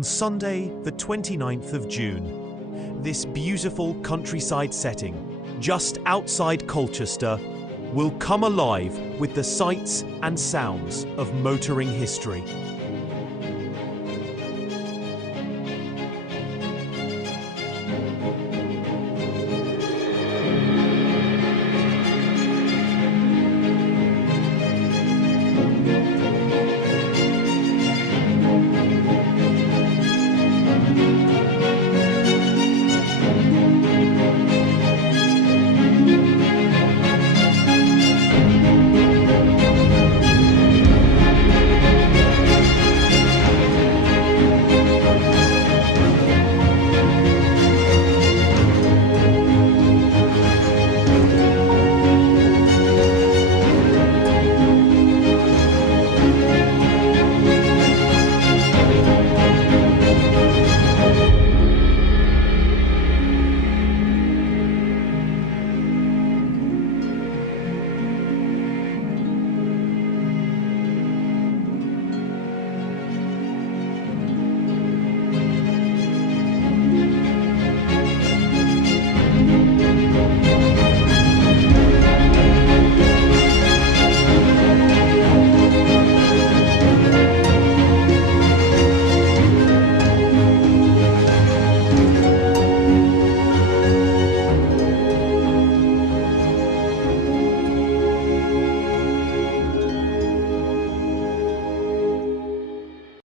On Sunday, the 29th of June, this beautiful countryside setting, just outside Colchester, will come alive with the sights and sounds of motoring history.